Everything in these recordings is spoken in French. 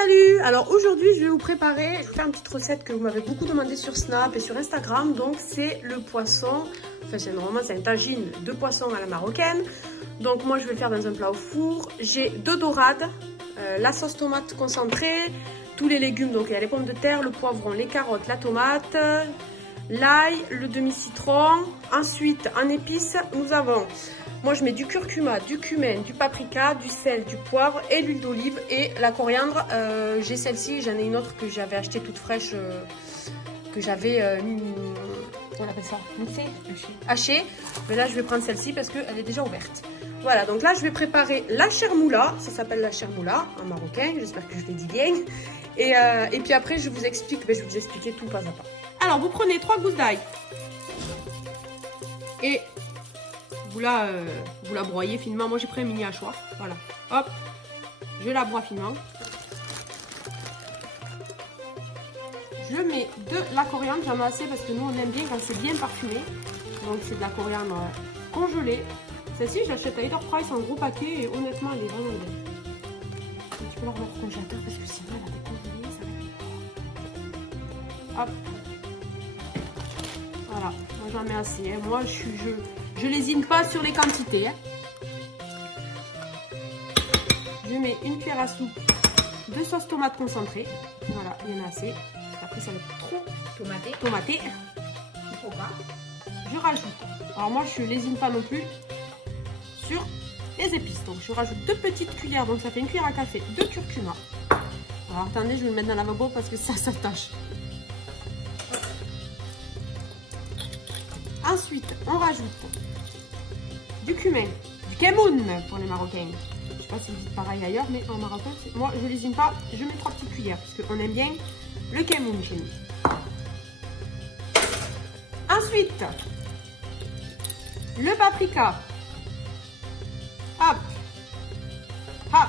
Salut! Alors aujourd'hui je vais vous préparer, je vais faire une petite recette que vous m'avez beaucoup demandé sur Snap et sur Instagram. Donc c'est le poisson, enfin normalement c'est un tagine de poisson à la marocaine. Donc moi je vais le faire dans un plat au four. J'ai 2 dorades, la sauce tomate concentrée, tous les légumes, donc il y a les pommes de terre, le poivron, les carottes, la tomate, l'ail, le demi-citron. Ensuite en épices nous avons... Moi, je mets du curcuma, du cumin, du paprika, du sel, du poivre et l'huile d'olive et la coriandre. J'ai celle-ci, j'en ai une autre que j'avais achetée toute fraîche, que j'avais, on appelle ça, mixée, hachée. Mais là, je vais prendre celle-ci parce qu'elle est déjà ouverte. Voilà, donc là, je vais préparer la chermoula. Ça s'appelle la chermoula en marocain. J'espère que je l'ai dit bien. Et puis après, je vous explique, je vais vous expliquer tout pas à pas. Alors, vous prenez 3 gousses d'ail et vous la broyez finement. Moi j'ai pris un mini hachoir, voilà, hop, je la broie finement. Je mets de la coriandre, j'en ai assez parce que nous on aime bien quand c'est bien parfumé. Donc c'est de la coriandre congelée. Celle-ci je l'achète à Leader Price en gros paquet et honnêtement elle est vraiment bien. Et tu peux la remettre au congélateur parce que sinon elle a décongelé, ça va être... Hop. Voilà, moi j'en mets assez, hein. Moi je lésine pas sur les quantités, hein. Je mets une cuillère à soupe de sauce tomate concentrée. Voilà, il y en a assez. Après ça va être trop tomaté. Il faut pas. Je rajoute, alors moi je lésine pas non plus sur les épices. Donc je rajoute 2 petites cuillères, donc ça fait une cuillère à café de curcuma. Alors attendez, je vais le mettre dans la lavabo parce que ça s'attache. Ensuite, on rajoute du cumin, du kemoun pour les Marocains. Je ne sais pas si vous dites pareil ailleurs, mais en marocain, moi je ne lésine pas, je mets 3 petites cuillères parce qu'on aime bien le kemoun chez nous. Ensuite, le paprika. Hop, hop.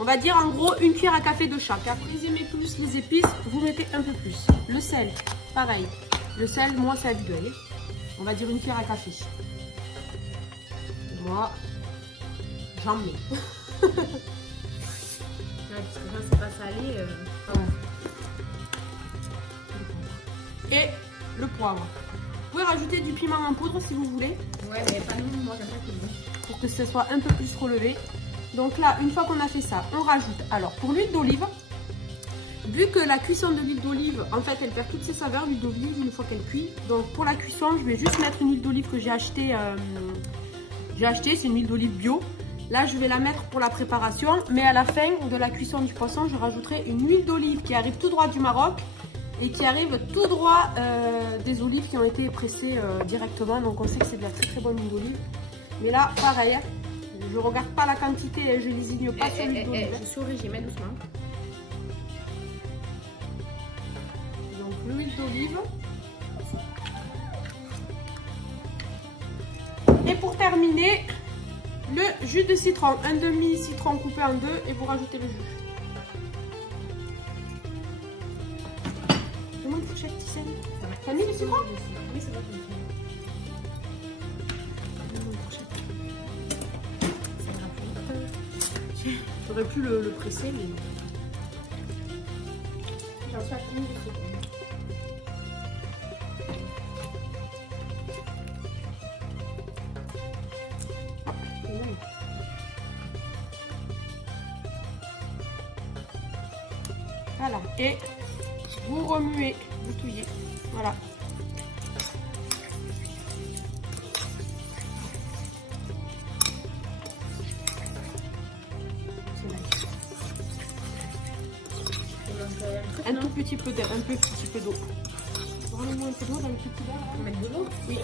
On va dire en gros une cuillère à café de chaque. Après, vous aimez plus les épices, vous mettez un peu plus. Le sel, pareil. Le sel, moi, c'est habituel. On va dire une cuillère à café. Moi, j'en mets. Ouais, parce que là, c'est pas salé. Et le poivre. Vous pouvez rajouter du piment en poudre si vous voulez. Ouais, mais pas nous, moi, j'aime pas tout. Pour que ce soit un peu plus relevé. Donc là, une fois qu'on a fait ça, on rajoute. Alors, pour l'huile d'olive, vu que la cuisson de l'huile d'olive, en fait, elle perd toutes ses saveurs, l'huile d'olive, une fois qu'elle cuit. Donc, pour la cuisson, je vais juste mettre une huile d'olive que j'ai achetée. C'est une huile d'olive bio. Là, je vais la mettre pour la préparation. Mais à la fin de la cuisson du poisson, je rajouterai une huile d'olive qui arrive tout droit du Maroc et qui arrive tout droit des olives qui ont été pressées directement. Donc, on sait que c'est de la très très bonne huile d'olive. Mais là, pareil, je regarde pas la quantité, je lésigne pas sur l'huile d'olive. Je suis au régime, doucement. L'huile d'olive. Et pour terminer, le jus de citron. Un demi-citron coupé en 2 et vous rajoutez le jus. Demande une fourchette, Tissène. T'as mis le citron? Oui, c'est bon. J'aurais pu le presser, mais... J'en suis à fini le citron. Voilà, et vous remuez, vous touillez, voilà. Un tout petit peu d'eau, Vraiment un peu d'eau dans le petit bol. On met de l'eau? Oui,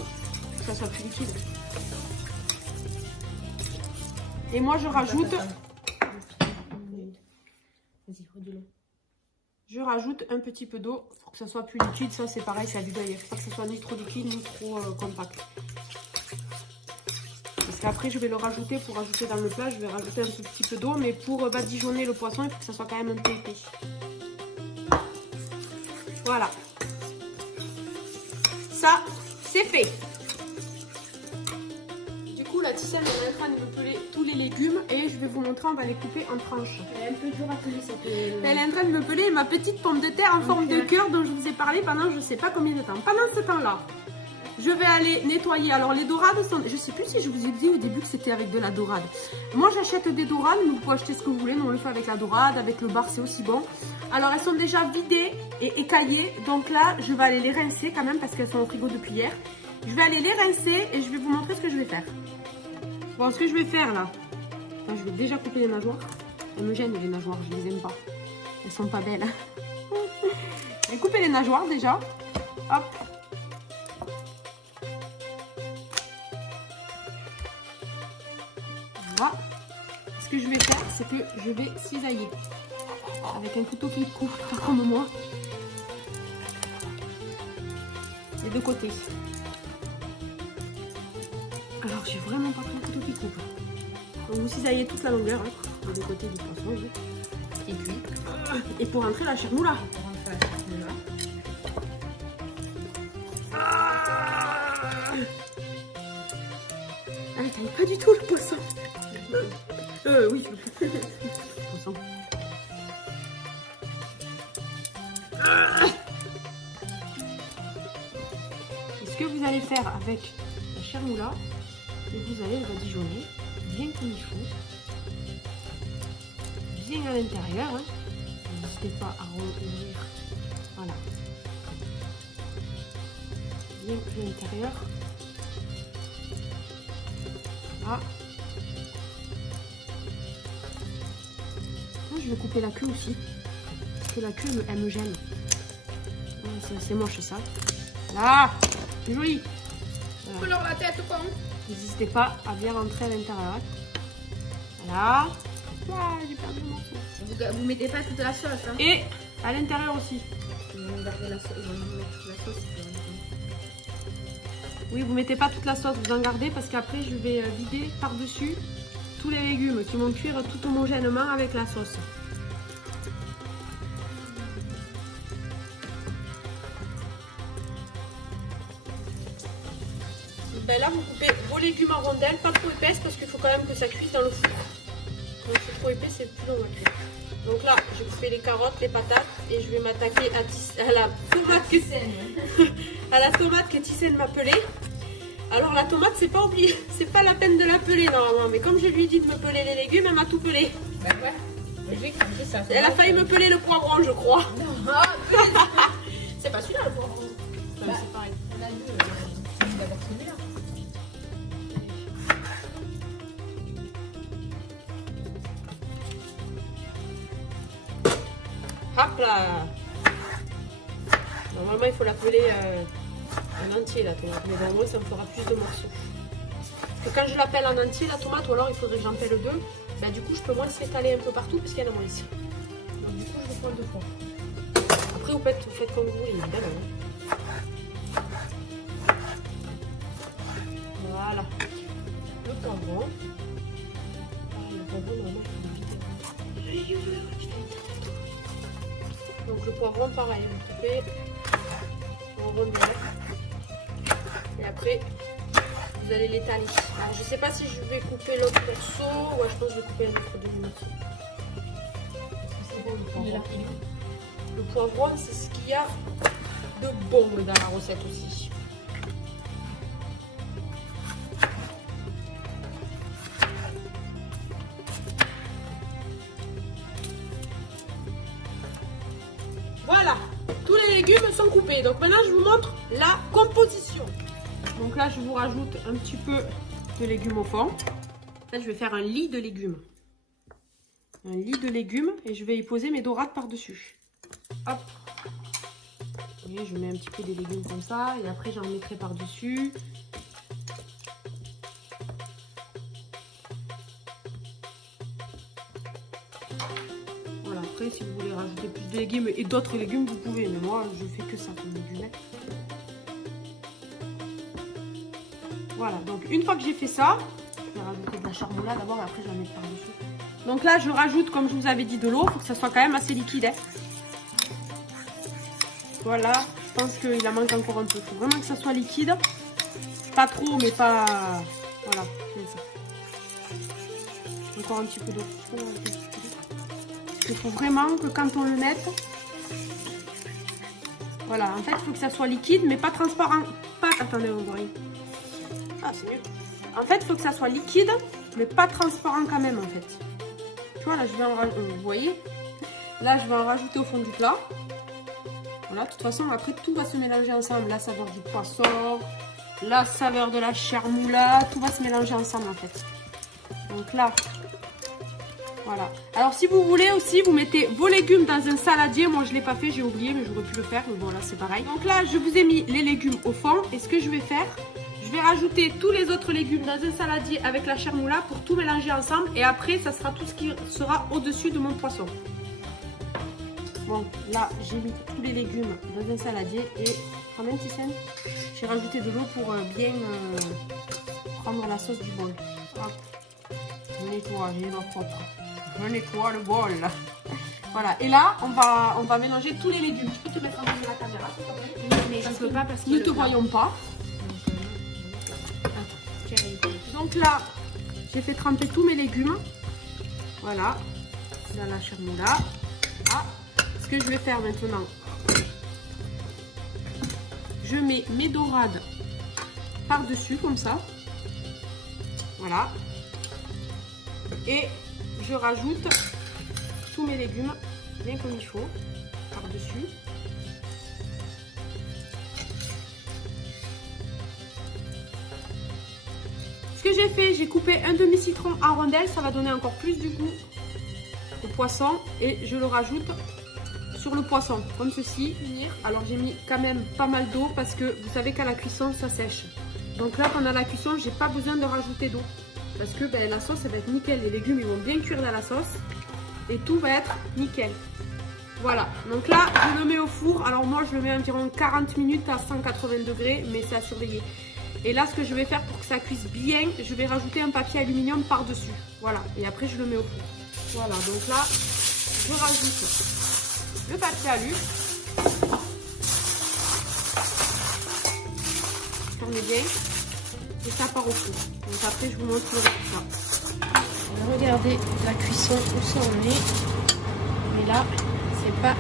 que ça soit plus liquide. Et moi je rajoute... Vas-y, de l'eau. Je rajoute un petit peu d'eau pour que ça soit plus liquide. Ça c'est pareil, c'est à vue d'œil. Il ne faut pas que ça soit ni trop liquide ni trop compact. Parce qu'après je vais le rajouter pour rajouter dans le plat. Je vais rajouter un petit peu d'eau, mais pour badigeonner le poisson, il faut que ça soit quand même un peu épais. Voilà. Ça, c'est fait. Du coup la Tissane elle est en train de me peler tous les légumes et je vais vous montrer, on va les couper en tranches. Elle est un peu dure à peler cette... Elle est en train de me peler ma petite pomme de terre en forme de cœur dont je vous ai parlé pendant je sais pas combien de temps. Pendant ce temps-là, je vais aller nettoyer. Alors les dorades sont... Je sais plus si je vous ai dit au début que c'était avec de la dorade. Moi j'achète des dorades, mais vous pouvez acheter ce que vous voulez, mais on le fait avec la dorade, avec le bar c'est aussi bon. Alors elles sont déjà vidées et écaillées, donc là je vais aller les rincer quand même parce qu'elles sont au frigo depuis hier. Je vais aller les rincer et je vais vous montrer ce que je vais faire. Bon, ce que je vais faire là, enfin, je vais déjà couper les nageoires. Elles me gênent les nageoires, je les aime pas. Elles sont pas belles. Je vais couper les nageoires déjà. Hop. Voilà. Ce que je vais faire, c'est que je vais cisailler avec un couteau qui coupe, pas comme moi. Les deux côtés. Alors, j'ai vraiment pas pris le couteau qui coupe. Donc, vous cisaillez toute la longueur, hein, des deux côtés du poisson, oui. Et puis, Et pour rentrer la chermoula. on rentre la chermoula. Elle taille pas du tout le poisson. Oui, le poisson. Et ce que vous allez faire avec la chermoula, c'est que vous allez le badigeonner bien comme il faut. Bien à l'intérieur. Hein. N'hésitez pas à rouvrir. Voilà. Bien à l'intérieur. Voilà. Moi, je vais couper la queue aussi. Parce que la queue, elle me gêne. C'est assez moche ça. Là, c'est joli. Voilà. Couleur la tête quoi. N'hésitez pas à bien rentrer à l'intérieur. Voilà. Ah, j'ai perdu le morceau. Vous mettez pas toute la sauce. Hein. Et à l'intérieur aussi. Ils vont garder la sauce. Ils vont mettre la sauce. Oui, vous mettez pas toute la sauce, vous en gardez parce qu'après je vais vider par-dessus tous les légumes qui vont cuire tout homogènement avec la sauce. Ben là, vous coupez vos légumes en rondelles, pas trop épaisses parce qu'il faut quand même que ça cuise dans le four. Donc c'est trop épais, c'est plus long à cuire. Donc là, j'ai coupé les carottes, les patates et je vais m'attaquer à la tomate à la tomate que Tissane m'a pelée. Alors la tomate, c'est pas oublié, c'est pas la peine de la peler normalement, mais comme je lui ai dit de me peler les légumes, elle m'a tout pelé. Bah ouais. Logique, comme ça. Elle a failli me peler le poivron, je crois. Non, c'est pas celui-là le poivron. Bah, c'est pareil. On a deux. C'est d'abord celui-là. Hop là. Normalement, il faut la peler en entier la tomate, mais bon, moi ça me fera plus de morceaux. Parce que quand je la pèle en entier la tomate, ou alors il faudrait que j'en pèle deux, bah, du coup je peux moins s'étaler un peu partout parce qu'il y en a moins ici. Donc du coup je le prends deux fois. Après vous faites comme vous voulez, évidemment. Voilà. Le poivron. Le poivron normalement il faut le vider. Donc le poivron pareil, vous coupez en rondelles. Et après, vous allez l'étaler. Je ne sais pas si je vais couper l'autre morceau. Ouais, je pense que je vais couper un autre demi-morceau. C'est bon le poivron. Le poivron, c'est ce qu'il y a de bon dans la recette aussi. Voilà, tous les légumes sont coupés. Donc maintenant, je vous montre la composition. Donc là, je vous rajoute un petit peu de légumes au fond. Là, je vais faire un lit de légumes. Un lit de légumes et je vais y poser mes dorades par-dessus. Hop. Et je mets un petit peu des légumes comme ça et après, j'en mettrai par-dessus. Voilà, après, si vous voulez rajouter plus de légumes et d'autres légumes, vous pouvez. Mais moi, je fais que ça comme légumes. Voilà, donc une fois que j'ai fait ça, je vais rajouter de la chermoula d'abord et après je la mets par-dessus. Donc là, je rajoute, comme je vous avais dit, de l'eau pour que ça soit quand même assez liquide. Hein. Voilà, je pense qu'il en manque encore un peu. Il faut vraiment que ça soit liquide. Pas trop, mais pas... Voilà, comme ça. encore un petit peu d'eau. Il faut vraiment que quand on le mette, voilà, en fait, il faut que ça soit liquide, mais pas transparent. Pas, attendez, on voit. Ah, c'est mieux. En fait, il faut que ça soit liquide, mais pas transparent quand même, en fait. Tu vois, là, je vais en rajouter, vous voyez? Là, je vais en rajouter au fond du plat. Voilà, de toute façon, après, tout va se mélanger ensemble. La saveur du poisson, la saveur de la chermoula, tout va se mélanger ensemble, en fait. Donc là, voilà. Alors, si vous voulez aussi, vous mettez vos légumes dans un saladier. Moi, je ne l'ai pas fait, j'ai oublié, mais j'aurais pu le faire. Mais bon, là, c'est pareil. Donc là, je vous ai mis les légumes au fond. Et ce que je vais faire, je vais rajouter tous les autres légumes dans un saladier avec la chermoula pour tout mélanger ensemble. Et après, ça sera tout ce qui sera au-dessus de mon poisson. Bon, là, j'ai mis tous les légumes dans un saladier. Et, quand même, Tissane, j'ai rajouté de l'eau pour bien prendre la sauce du bol. Hop. Je nettoie, j'ai l'eau propre. Je nettoie le bol. Voilà, et là, on va mélanger tous les légumes. Je peux te mettre en face de la caméra, s'il te plaît? Mais je peux pas parce que nous ne te voyons pas. Donc là, j'ai fait tremper tous mes légumes. Voilà, là la chermoula. Ah, ce que je vais faire maintenant, je mets mes dorades par-dessus comme ça. Voilà. Et je rajoute tous mes légumes bien comme il faut par-dessus. Ce que j'ai fait, j'ai coupé un demi-citron en rondelles, ça va donner encore plus du goût au poisson et je le rajoute sur le poisson comme ceci. Alors j'ai mis quand même pas mal d'eau parce que vous savez qu'à la cuisson ça sèche. Donc là pendant la cuisson, j'ai pas besoin de rajouter d'eau. Parce que ben, la sauce elle va être nickel, les légumes ils vont bien cuire dans la sauce et tout va être nickel. Voilà, donc là je le mets au four, alors moi je le mets environ 40 minutes à 180 degrés, mais c'est à surveiller. Et là ce que je vais faire pour que ça cuise bien, je vais rajouter un papier aluminium par dessus. Voilà, et après je le mets au four. Voilà, donc là je rajoute le papier alu. Je tourne bien. Et ça part au four. Donc après je vous montrerai tout ça. On va regarder la cuisson où ça en est. Mais là, c'est pas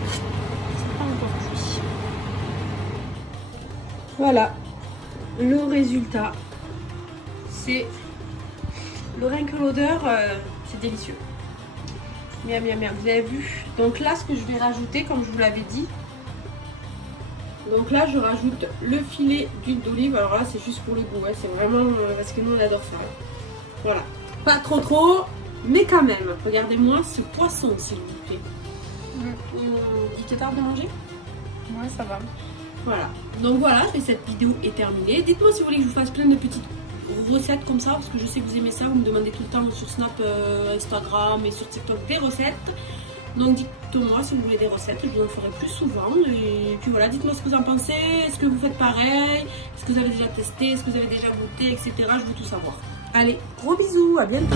encore cuit. Voilà. Le résultat. C'est rien que l'odeur, c'est délicieux. Miam miam miam. Vous avez vu? Donc là ce que je vais rajouter, comme je vous l'avais dit. Donc là, je rajoute le filet d'huile d'olive. Alors là, c'est juste pour le goût. Hein. C'est vraiment parce que nous, on adore ça. Voilà. Pas trop, mais quand même. Regardez-moi ce poisson, s'il vous plaît. Il te tarde de manger? Ouais, ça va. Voilà. Donc voilà, cette vidéo est terminée. Dites-moi si vous voulez que je vous fasse plein de petites recettes comme ça. Parce que je sais que vous aimez ça. Vous me demandez tout le temps sur Snap, Instagram et sur TikTok des recettes. Donc dites-moi si vous voulez des recettes, je vous en ferai plus souvent. Et puis voilà, dites-moi ce que vous en pensez, est-ce que vous faites pareil, est-ce que vous avez déjà testé, est-ce que vous avez déjà goûté, etc. Je veux tout savoir. Allez, gros bisous, à bientôt.